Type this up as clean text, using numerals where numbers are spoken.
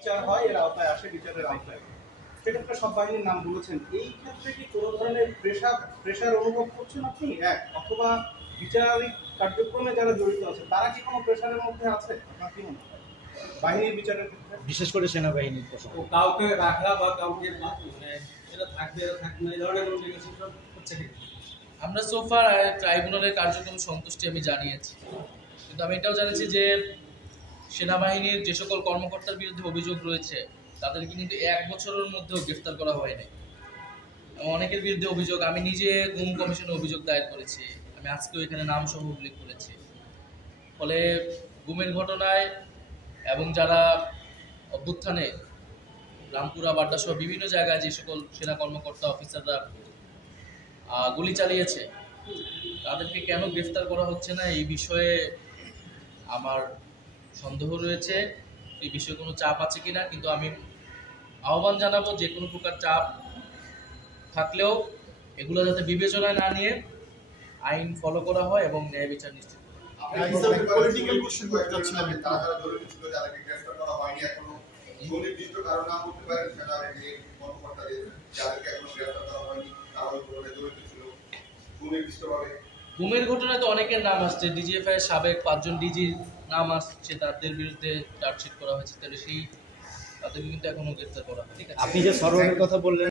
বিচার হয়, এর আওতায় আসে, বিচারের আওতায়। সেক্ষেত্রে সব বাহিনীর নাম বলেছেন। এই ক্ষেত্রে কি কোনো ধরনের প্রেশার অনুভব করছেন আপনি? এক, অথবা বিচারিক কার্যক্রমে যারা জড়িত আছে তারা কি কোনো প্রেশারের মধ্যে আছে? আপনার কি মনে হয় বাহিনীর বিচারের ক্ষেত্রে, বিশেষ করে সেনাবাহিনীর প্রসঙ্গ? কাউকে রাখা বা কাউকে মানে এটা থাকবে থাকবে না, এই ধরনের কোনো নেগোসিয়েশন হচ্ছে কি? আমরা সোফার ট্রাইব্যুনালের কার্যক্রম সন্তুষ্টি আমি জানিয়েছি, কিন্তু আমি এটাও জানিয়েছি যে সেনাবাহিনীর যে সকল কর্মকর্তার বিরুদ্ধে অভিযোগ রয়েছে তাদেরকে কিন্তু 1 বছরের মধ্যেও গ্রেফতার করা হয়নি। অনেকের বিরুদ্ধে অভিযোগ, আমি নিজে গুম কমিশনে অভিযোগ দায়ের করেছি, আমি আজকেও এখানে নাম সহ উল্লেখ করেছি। ফলে গুমের ঘটনায় এবং যারা অভ্যুত্থানে রামপুরা বাড্ডা সহ বিভিন্ন জায়গায় যে সকল সেনা কর্মকর্তা অফিসাররা গুলি চালিয়েছে তাদেরকে কেন গ্রেফতার করা হচ্ছে না এই বিষয়ে আমার সন্দেহ রয়েছে। এই বিষয়ে কোনো চাপ আছে কিনা, কিন্তু আমি আহ্বান জানাবো যে কোনো প্রকার চাপ থাকলেও এগুলো যাতে বিবেচনায় না নিয়ে আইন ফলো করা হয় এবং ন্যায় বিচার নিশ্চিত গুমের ঘটনায় তো অনেকের নাম আসছে, ডিজিএফআই এর সাবেক 5 জন ডিজির নাম আসছে, তাদের বিরুদ্ধে চার্জশিট করা হয়েছে, তাহলে সেই তাদেরকে কিন্তু এখনো গ্রেফতার করা হয়। আপনি যে সরোয়ারের কথা বললেন